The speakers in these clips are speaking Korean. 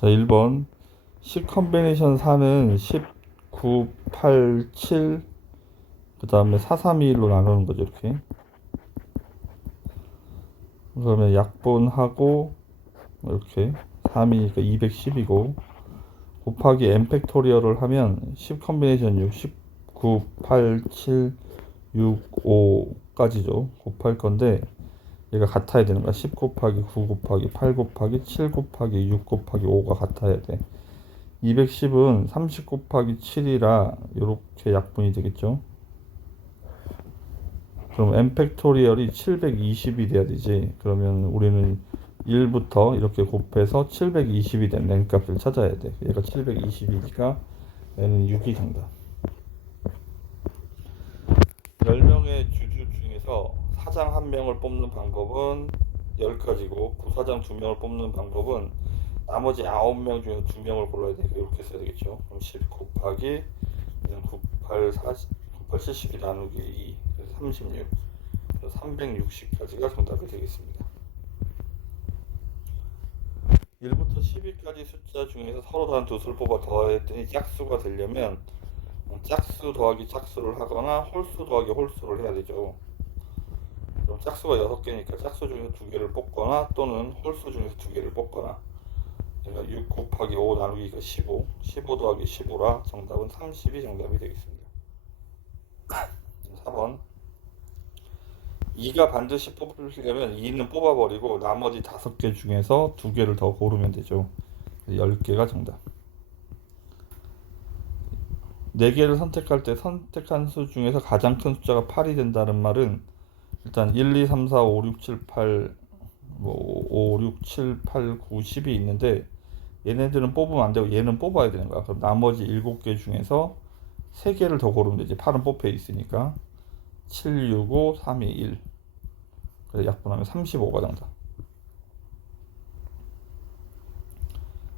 자, 1번 10 컨비네이션 4는 10, 9, 8, 7, 그 다음에 4, 3, 2, 1로 나누는 거죠. 이렇게. 그러면 약분하고 이렇게 3이니까 210이고 곱하기 n 팩토리얼을 하면 10 컨비네이션 6, 19, 8, 7, 6, 5까지죠. 곱할 건데 얘가 같아야 되는 거야. 10 곱하기 9 곱하기 8 곱하기 7 곱하기 6 곱하기 5가 같아야 돼. 210은 30 곱하기 7이라 이렇게 약분이 되겠죠. 그럼 n 팩토리얼이 720이 돼야 되지. 그러면 우리는 1부터 이렇게 곱해서 720이 된 n 값을 찾아야 돼. 얘가 720이니까 n은 6이 정답. 10명의 주주 중에서 사장 1명을 뽑는 방법은 10가지고 부사장 2명을 뽑는 방법은 나머지 9명 중에서 2명을 골라야 되니까 이렇게 써야 되겠죠. 그럼 10 곱하기 98, 40, 98, 72 나누기 2 그래서 36 360까지가 정답이 되겠습니다. 1부터 10위까지 숫자 중에서 서로 다른 두 수를 뽑아 더했더니 짝수가 되려면 짝수 더하기 짝수를 하거나 홀수 더하기 홀수를 해야 되죠. 그럼 짝수가 6개니까 짝수 중에서 2개를 뽑거나 또는 홀수 중에서 2개를 뽑거나, 그러니까 6 곱하기 5 나누기가 15, 15 더하기 15라 정답은 30이 정답이 되겠습니다. 4번 2가 반드시 뽑히려면 2는 뽑아버리고 나머지 5개 중에서 2개를 더 고르면 되죠. 10개가 정답. 4개를 선택할 때 선택한 수 중에서 가장 큰 숫자가 8이 된다는 말은 일단 1, 2, 3, 4, 5, 6, 7, 8 5, 6, 7, 8, 9, 10이 있는데 얘네들은 뽑으면 안 되고 얘는 뽑아야 되는 거야. 그럼 나머지 7개 중에서 3개를 더 고르면 되지. 8은 뽑혀 있으니까 7, 6, 5, 3, 2, 1. 그래서 약분하면 35가 정답.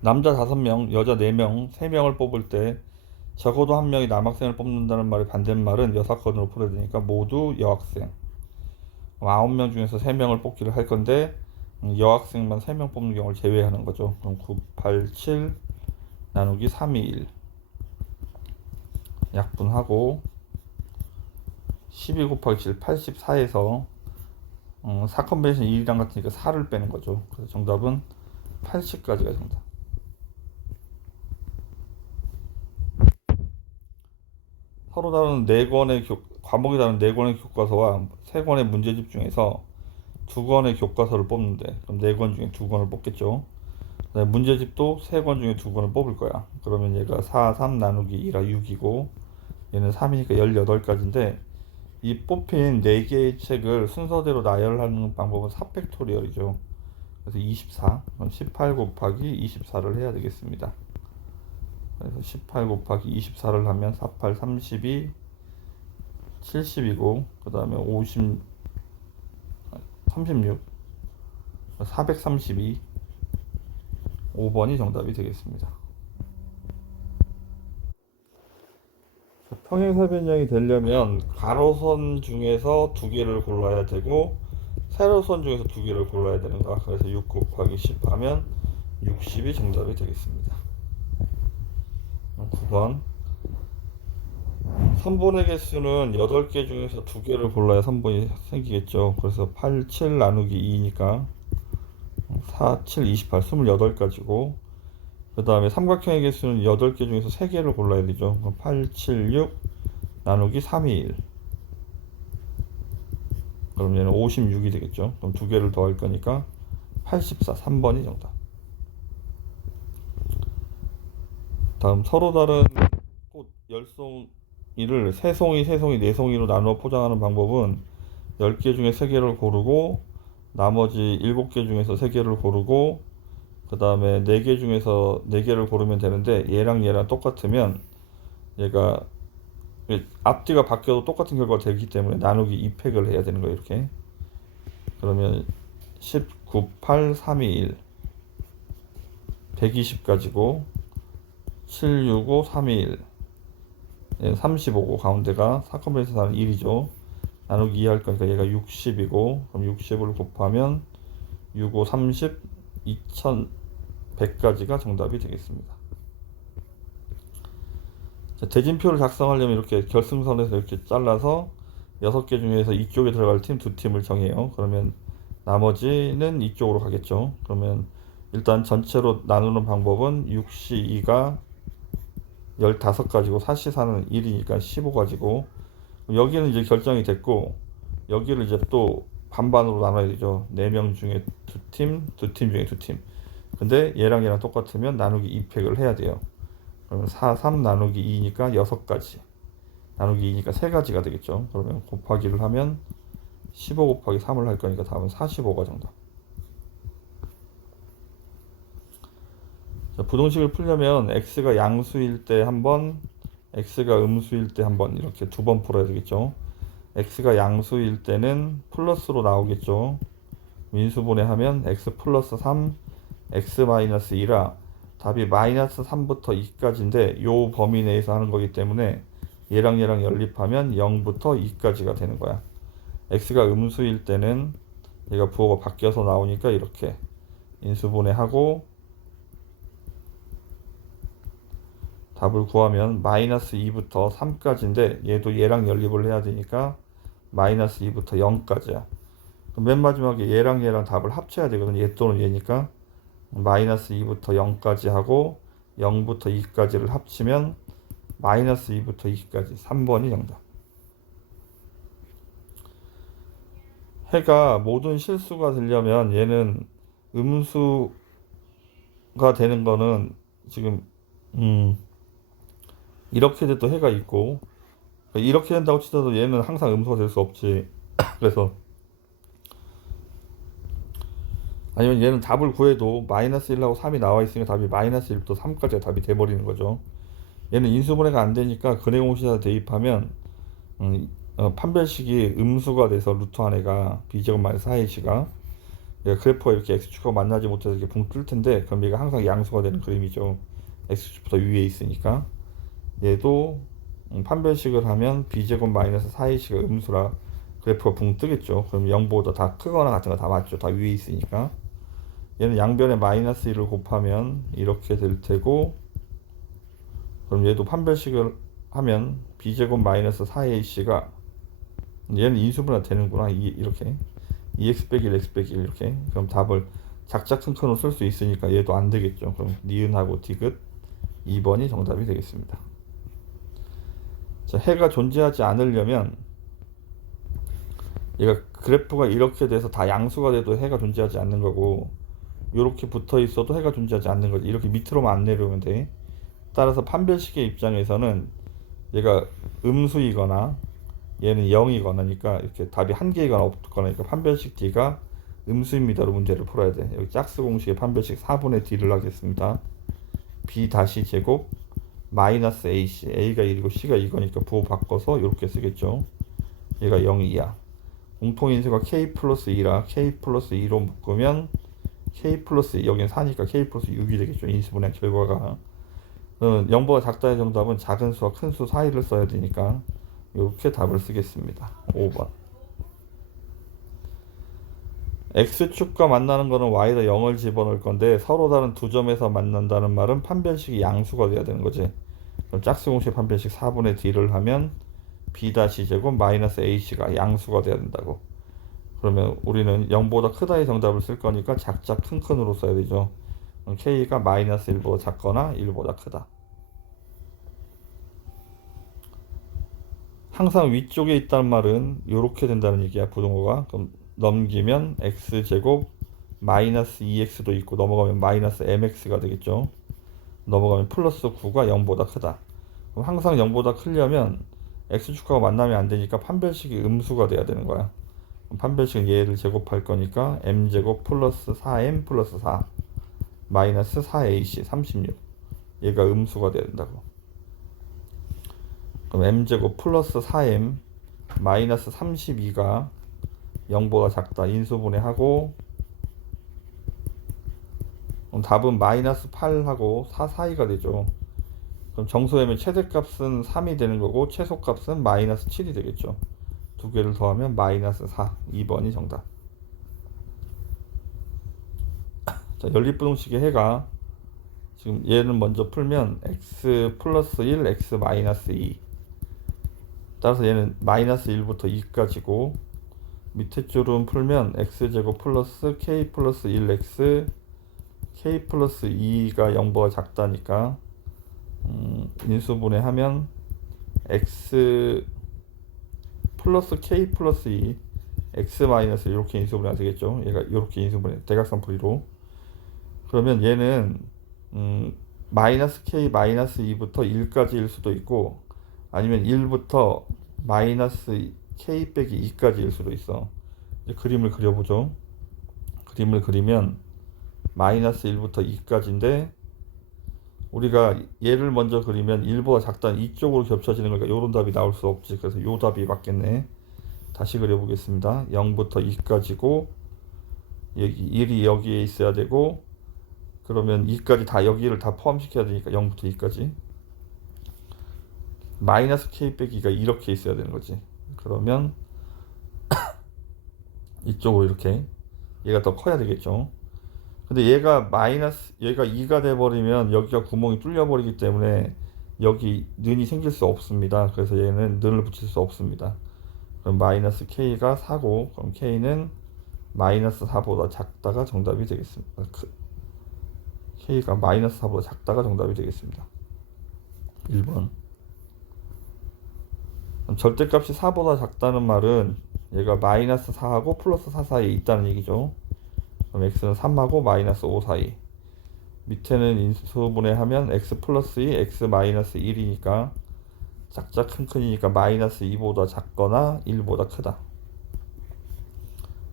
남자 5명, 여자 4명, 3명을 뽑을 때 적어도 1명이 남학생을 뽑는다는 말의 반대말은 여사건으로 풀어야 되니까 모두 여학생. 9명 중에서 3명을 뽑기를 할 건데 여학생만 3명 뽑는 경우를 제외하는 거죠. 그럼 9, 8, 7 나누기 3, 2, 1 약분하고 12 곱하기 7, 84에서 4 컨벤션 1이랑 같으니까 4를 빼는 거죠. 그래서 정답은 80까지가 정답. 서로 다른 4권의 과목이 다른 4권의 교과서와 3권의 문제집 중에서 2권의 교과서를 뽑는데 그럼 4권 중에 2권을 뽑겠죠. 문제집도 3권 중에 2권을 뽑을 거야. 그러면 얘가 4, 3 나누기 2라 6이고 얘는 3이니까 18가지인데 이 뽑힌 4개의 책을 순서대로 나열하는 방법은 4팩토리얼이죠. 그래서 24, 그럼 18 곱하기 24를 해야 되겠습니다. 그래서 18 곱하기 24를 하면 48, 32, 70이고 그 다음에 50, 36, 432, 5번이 정답이 되겠습니다. 평행사변형이 되려면 가로선 중에서 2개를 골라야 되고 세로선 중에서 2개를 골라야 되는 거야. 그래서 6 곱하기 10 하면 60이 정답이 되겠습니다. 9번 선분의 개수는 8개 중에서 2개를 골라야 선분이 생기겠죠. 그래서 8, 7 나누기 2니까 4, 7, 28, 28가지고 그 다음에 삼각형의 개수는 8개 중에서 3개를 골라야 되죠. 8, 7, 6 나누기 3, 2, 1 그럼 얘는 56이 되겠죠. 그럼 2개를 더 할 거니까 84, 3번이 정답. 다음 서로 다른 꽃 10송이를 3송이, 3송이, 4송이로 나누어 포장하는 방법은 10개 중에 3개를 고르고 나머지 7개 중에서 3개를 고르고 그 다음에 4개 중에서 4개를 고르면 되는데 얘랑 얘랑 똑같으면 얘가 앞뒤가 바뀌어도 똑같은 결과가 되기 때문에 나누기 2팩을 해야 되는 거예요. 이렇게 그러면 19, 8, 3, 2, 1 120 가지고 7, 6, 5, 3, 2, 1 35고 가운데가 4컴비네이션 1이죠. 나누기 2 할 거니까 얘가 60이고 그럼 60을 곱하면 6, 5, 30, 100가지가 정답이 되겠습니다. 자, 대진표를 작성하려면 이렇게 결승선에서 이렇게 잘라서 6개 중에서 이쪽에 들어갈 팀 2팀을 정해요. 그러면 나머지는 이쪽으로 가겠죠. 그러면 일단 전체로 나누는 방법은 6시 2가 15가지고 4시 4는 1이니까 15가지고, 여기는 이제 결정이 됐고 여기를 이제 또 반반으로 나눠야 되죠. 4명 중에 2팀, 2팀 중에 2팀. 근데 얘랑 똑같으면 나누기 2팩을 해야 돼요. 그러면 4, 3 나누기 2니까 6가지. 나누기 2니까 3가지가 되겠죠. 그러면 곱하기를 하면 15 곱하기 3을 할 거니까 답은 45가 정답. 자, 부동식을 풀려면 x가 양수일 때 한 번, x가 음수일 때 한 번, 이렇게 2번 풀어야 되겠죠. x가 양수일 때는 플러스로 나오겠죠. 인수분해하면 x 플러스 3, x 마이너스 2라 답이 마이너스 3부터 2까지인데 요 범위 내에서 하는 거기 때문에 얘랑 연립하면 0부터 2까지가 되는 거야. x가 음수일 때는 얘가 부호가 바뀌어서 나오니까 이렇게 인수분해하고 답을 구하면 마이너스 2부터 3까지인데 얘도 얘랑 연립을 해야 되니까 마이너스 2부터 0까지야. 맨 마지막에 얘랑 답을 합쳐야 되거든. 얘 또는 얘니까 마이너스 2부터 0까지 하고 0부터 2까지를 합치면 마이너스 2부터 2까지 3번이 정답. 해가 모든 실수가 되려면 얘는 음수가 되는 거는 지금 이렇게 돼도 해가 있고, 이렇게 된다고 치더라도 얘는 항상 음수가 될 수 없지. 그래서 아니면 얘는 답을 구해도 마이너스 1하고 3이 나와 있으니까 답이 마이너스 1부터 3까지가 답이 돼버리는 거죠. 얘는 인수분해가 안 되니까 근해공식에다 대입하면 판별식이 음수가 돼서 루트 안에가 b제곱 마이너스 4ac가 얘가 그래프가 이렇게 x축하고 만나지 못해서 이렇게 붕 뜰 텐데, 그럼 얘가 항상 양수가 되는 그림이죠. x축보다 위에 있으니까. 얘도 판별식을 하면 b제곱 마이너스 4ac가 음수라 그래프가 붕 뜨겠죠. 그럼 0보다 다 크거나 같은 거 다 맞죠. 다 위에 있으니까. 얘는 양변에 마이너스 1을 곱하면 이렇게 될 테고, 그럼 얘도 판별식을 하면 b제곱 마이너스 4ac가 얘는 인수분해 되는구나. 이렇게 2x 빼기 1 x 빼기 1 이렇게. 그럼 답을 작작큰큰으로 쓸 수 있으니까 얘도 안 되겠죠. 그럼 니은하고 디귿 2번이 정답이 되겠습니다. 자, 해가 존재하지 않으려면 얘가 그래프가 이렇게 돼서 다 양수가 돼도 해가 존재하지 않는 거고, 이렇게 붙어 있어도 해가 존재하지 않는 거지. 이렇게 밑으로만 안 내려오면 돼. 따라서 판별식의 입장에서는 얘가 음수이거나 얘는 0이거나니까 이렇게 답이 한 개이거나 없거나니까 판별식 D가 음수입니다로 문제를 풀어야 돼. 여기 짝수 공식의 판별식 4분의 D를 하겠습니다. B 다시 제곱 마이너스 AC, A가 1이고 C가 2거니까 부호 바꿔서 이렇게 쓰겠죠. 얘가 0이야. 공통인수가 K 플러스 2라 K 플러스 2로 묶으면 K 플러스 2, 여기는 4니까 K 플러스 6이 되겠죠. 인수분해 결과가. 0보다 작다의 정답은 작은 수와 큰 수 사이를 써야 되니까 이렇게 답을 쓰겠습니다. 5번. X축과 만나는 거는 Y에다 0을 집어넣을 건데 서로 다른 두 점에서 만난다는 말은 판별식이 양수가 돼야 되는 거지. 그럼 짝수 공식 판별식 4분의 D를 하면 B-제곱 마이너스 AC가 양수가 돼야 된다고. 그러면 우리는 0보다 크다의 정답을 쓸 거니까 작작 큰큰으로 써야 되죠. 그럼 K가 마이너스 1보다 작거나 1보다 크다. 항상 위쪽에 있다는 말은 이렇게 된다는 얘기야. 부동호가. 그럼 넘기면 x제곱 마이너스 2x도 있고 넘어가면 마이너스 mx가 되겠죠. 넘어가면 플러스 9가 0보다 크다. 그럼 항상 0보다 크려면 x축하고 만나면 안 되니까 판별식이 음수가 돼야 되는 거야. 판별식은 얘를 제곱할 거니까 m제곱 플러스 4m 플러스 4 마이너스 4ac 36, 얘가 음수가 돼야 된다고. 그럼 m제곱 플러스 4m 마이너스 32가 0보다 작다. 인수분해하고 그럼 답은 마이너스 8하고 4 사이가 되죠. 그럼 정수m의 최대값은 3이 되는 거고 최소값은 마이너스 7이 되겠죠. 두 개를 더하면 마이너스 4. 2번이 정답. 자, 연립부동식의 해가 지금 얘는 먼저 풀면 x 플러스 1, x 마이너스 2. 따라서 얘는 마이너스 1부터 2까지고, 밑에 줄은 풀면 x제곱 플러스 k 플러스 1x k 플러스 2가 0보다 작다니까 인수분해하면 x 플러스 k 플러스 2 x 마이너스 이렇게 인수분해 되겠죠. 얘가 이렇게 인수분해 대각선 풀이로. 그러면 얘는 마이너스 k 마이너스 2부터 1까지일 수도 있고, 아니면 1부터 마이너스 k 빼기 2까지일 수도 있어. 이제 그림을 그려보죠. 그림을 그리면 마이너스 1부터 2까지인데, 우리가 얘를 먼저 그리면 1보다 작다는 이쪽으로 겹쳐지는 거니까 요런 답이 나올 수 없지. 그래서 요 답이 맞겠네. 다시 그려보겠습니다. 0부터 2까지고, 여기 1이 여기에 있어야 되고, 그러면 2까지 다 여기를 다 포함시켜야 되니까 0부터 2까지 마이너스 k 빼기가 이렇게 있어야 되는 거지. 그러면 이쪽으로 이렇게 얘가 더 커야 되겠죠. 근데 얘가 2가 돼 버리면 여기가 구멍이 뚫려 버리기 때문에 여기 는이 생길 수 없습니다. 그래서 얘는 는을 붙일 수 없습니다. 그럼 마이너스 k가 4고, 그럼 k는 마이너스 4보다 작다가 정답이 되겠습니다. k가 마이너스 4보다 작다가 정답이 되겠습니다. 1번. 절대값이 4보다 작다는 말은 얘가 마이너스 4하고 플러스 4 사이에 있다는 얘기죠. 그럼 x는 3하고 마이너스 5 사이. 밑에는 인수분해하면 x 플러스 2, x 마이너스 1이니까 작작 큰이니까 마이너스 2보다 작거나 1보다 크다.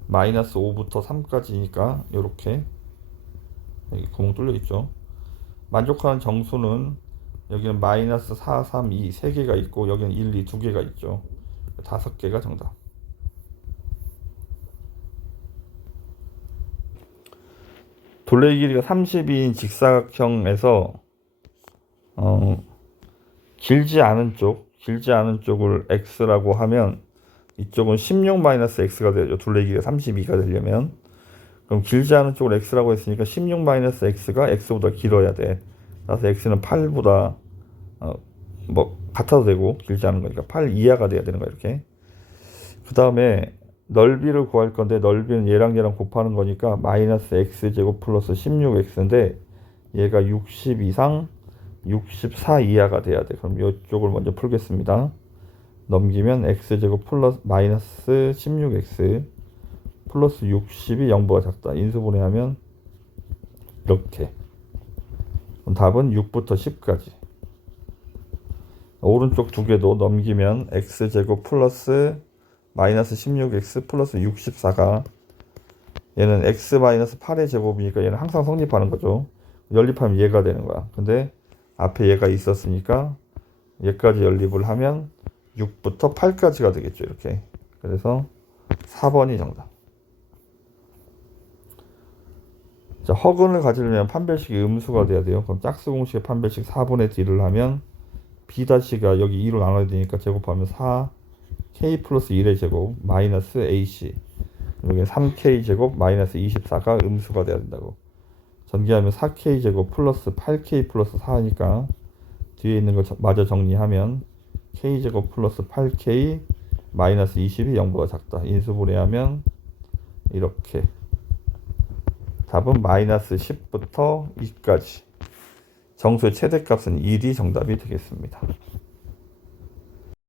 마이너스 5부터 3까지니까 이렇게 여기 구멍 뚫려 있죠. 만족하는 정수는 여기는 마이너스 4, 3, 2 3개가 있고, 여기는 1, 2 2개가 있죠. 5개가 정답. 둘레 길이가 32인 직사각형에서 길지 않은 쪽을 x라고 하면 이쪽은 16-x가 되죠. 둘레 길이가 32가 되려면. 그럼 길지 않은 쪽을 x라고 했으니까 16-x가 x보다 길어야 돼. 따라서 x는 8보다 같아도 되고, 길지 않은 거니까 8 이하가 돼야 되는 거야. 이렇게. 그 다음에 넓이를 구할 건데, 넓이는 얘랑 곱하는 거니까 마이너스 x제곱 플러스 16x인데 얘가 60 이상 64 이하가 돼야 돼. 그럼 이쪽을 먼저 풀겠습니다. 넘기면 x제곱 플러스 마이너스 16x 플러스 60이 0보다 작다. 인수분해하면 이렇게. 그럼 답은 6부터 10까지. 오른쪽 두 개도 넘기면 x제곱 플러스 마이너스 16x 플러스 64가, 얘는 x 마이너스 8의 제곱이니까 얘는 항상 성립하는 거죠. 연립하면 얘가 되는 거야. 근데 앞에 얘가 있었으니까 얘까지 연립을 하면 6부터 8까지가 되겠죠. 이렇게. 그래서 4번이 정답. 자, 허근을 가지려면 판별식이 음수가 돼야 돼요. 그럼 짝수 공식의 판별식 4분의 d를 하면 b-가 여기 2로 나눠야 되니까 제곱하면 4 k 플러스 1의 제곱 마이너스 ac, 여기 3k 제곱 마이너스 24가 음수가 돼야 된다고. 전개하면 4k 제곱 플러스 8k 플러스 4니까 뒤에 있는 거 마저 정리하면 k 제곱 플러스 8k 마이너스 20이 0보다 작다. 인수분해하면 이렇게. 답은 마이너스 10부터 2까지. 정수의 최대값은 1이 정답이 되겠습니다.